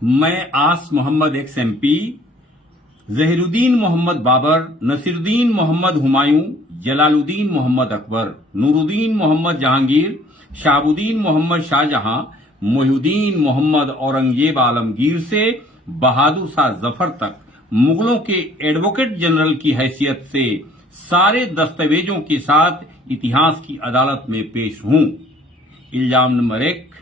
मैं आस Mohammad x MP, Zahiruddin Mohammad Babar, Naseeruddin Mohammad Humayun, Jalaluddin Mohammad Akbar, Nooruddin Mohammad Jahangir, Shahabuddin Mohammad Shahjahan, Mohiuddin Mohammad Aurangzeb Alamgir से बहादुर शाह जफर तक मुगलों के एडवोकेट जनरल की हैसियत से सारे दस्तावेजों के साथ इतिहास की अदालत में पेश हूं। इल्जाम नंबर 1,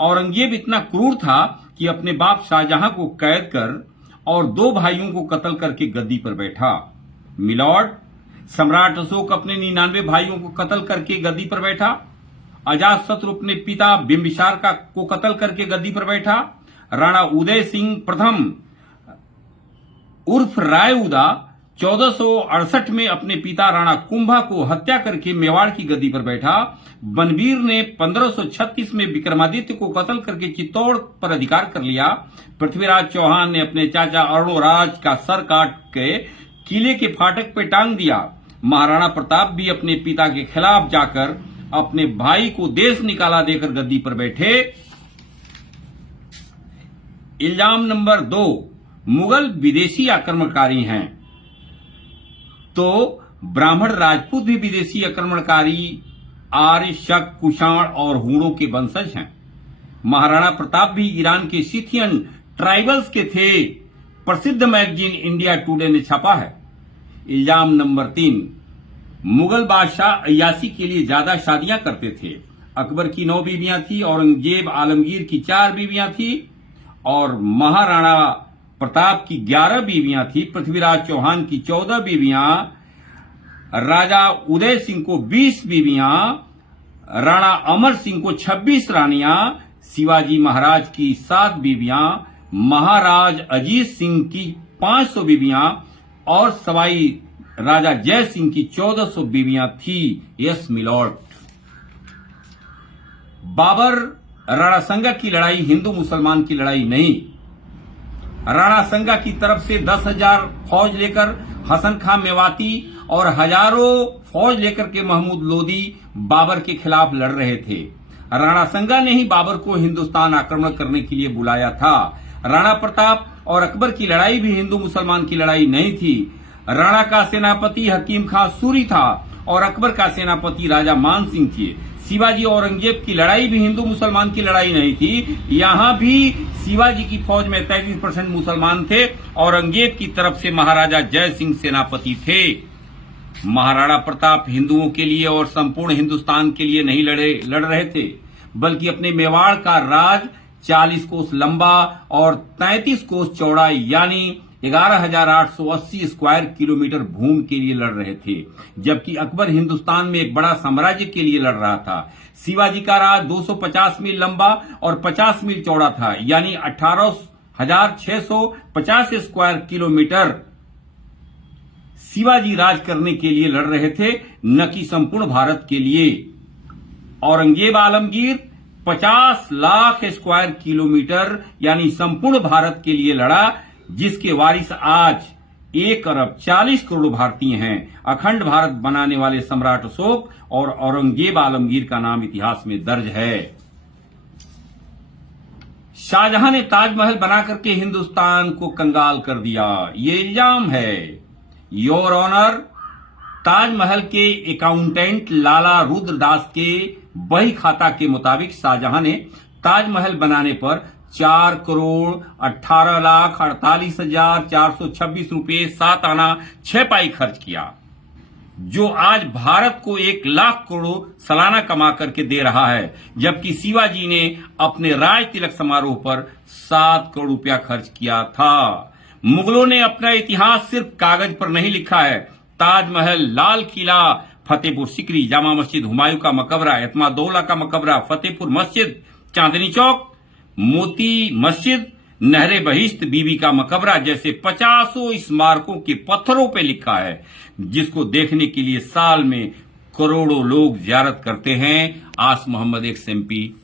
औरंगजेब इतना क्रूर था कि अपने बाप शाहजहां को कैद कर और 2 भाइयों को कत्ल करके गद्दी पर बैठा। मिलॉर्ड, सम्राट अशोक अपने 99 भाइयों को कत्ल करके गद्दी पर बैठा। अजातशत्रु अपने पिता बिंबिसार को कत्ल करके गद्दी पर बैठा। राणा उदय सिंह प्रथम उर्फ राय उदा 1468 में अपने पिता राणा कुंभा को हत्या करके मेवाड़ की गद्दी पर बैठा। बनवीर ने 1536 में विक्रमादित्य को कत्ल करके चित्तौड़ पर अधिकार कर लिया। पृथ्वीराज चौहान ने अपने चाचा अरुणराज का सर काट के किले के फाटक पे टांग दिया। महाराणा प्रताप भी अपने पिता के खिलाफ जाकर अपने भाई को देश निकाला देकर गद्दी पर बैठे। इल्जाम नंबर 2, मुगल विदेशी आक्रमणकारी हैं, तो ब्राह्मण राजपूत भी विदेशी आक्रमणकारी आर्य, शक, कुषाण और हूणों के वंशज हैं। महाराणा प्रताप भी ईरान के सिथियन ट्राइबल्स के थे, प्रसिद्ध मैगजीन इंडिया टुडे ने छापा है। इल्जाम नंबर 3, मुगल बादशाह अय्यासी के लिए ज्यादा शादियां करते थे। अकबर की 9 बीवियां थी, औरंगजेब आलमगीर की 4 बीवियां थी और महाराणा प्रताप की 11 बीवियां थी। पृथ्वीराज चौहान की 14 बीवियां, राजा उदय सिंह को 20 बीवियां, राणा अमर सिंह को 26 रानियां, शिवाजी महाराज की 7 बीवियां, महाराज अजीत सिंह की 500 बीवियां और सवाई राजा जय सिंह की 1400 बीवियां थी। Yes milord. बाबर राणा संगा की लड़ाई हिंदू मुसलमान की लड़ाई नहीं। राणा संगा की तरफ से 10,000 फौज लेकर हसन खां मेवाती और हजारों फौज लेकर के महमूद लोदी बाबर के खिलाफ लड़ रहे थे। राणा संगा ने ही बाबर को हिंदुस्तान आक्रमण करने के लिए बुलाया था। राणा प्रताप और अकबर की लड़ाई भी हिंदू मुसलमान की लड़ाई नहीं थी। राणा का सेनापति हकीम खां सूरी था और अकबर का सेनापति राजा मान सिंह थे। शिवाजी औरंगजेब की लड़ाई भी हिंदू मुसलमान की लड़ाई नहीं थी। यहां भी शिवाजी की फौज में 33% मुसलमान थे। औरंगजेब की तरफ से महाराजा जय सिंह सेनापति थे। महाराणा प्रताप हिंदुओं के लिए और संपूर्ण हिंदुस्तान के लिए नहीं लड़ रहे थे, बल्कि अपने मेवाड़ का राज 40 कोस लंबा और 33 कोस चौड़ा यानी 11,880 स्क्वायर किलोमीटर भूमि के लिए लड़ रहे थे, जबकि अकबर हिंदुस्तान में एक बड़ा साम्राज्य के लिए लड़ रहा था। शिवाजी का राज 250 मील लंबा और 50 मील चौड़ा था, यानी 18,650 स्क्वायर किलोमीटर शिवाजी राज करने के लिए लड़ रहे थे, न कि संपूर्ण भारत के लिए। औरंगजेब आलमगीर 50 लाख स्क्वायर किलोमीटर यानी संपूर्ण भारत के लिए लड़ा, जिसके वारिस आज 1 अरब 40 करोड़ भारतीय हैं। अखंड भारत बनाने वाले सम्राट अशोक और औरंगजेब आलमगीर का नाम इतिहास में दर्ज है। शाहजहां ने ताजमहल बना करके हिंदुस्तान को कंगाल कर दिया, ये इल्जाम है। योर ऑनर, ताजमहल के अकाउंटेंट लाला रुद्रदास के बही खाता के मुताबिक शाहजहां ने ताजमहल बनाने पर 4,18,48,426 रुपये 7 आना 6 पाई खर्च किया, जो आज भारत को 1 लाख करोड़ सालाना कमा करके दे रहा है, जबकि शिवाजी ने अपने राज तिलक समारोह पर 7 करोड़ रुपया खर्च किया था। मुगलों ने अपना इतिहास सिर्फ कागज पर नहीं लिखा है। ताजमहल, लाल किला, फतेहपुर सिकरी, जामा मस्जिद, हुमायूं का मकबरा, एतमादौला का मकबरा, फतेहपुर मस्जिद, चांदनी चौक, मोती मस्जिद, नहरे बहिश्त, बीबी का मकबरा जैसे 50 स्मारकों के पत्थरों पे लिखा है, जिसको देखने के लिए साल में करोड़ों लोग जियारत करते हैं। आस मोहम्मद एक्स एमपी।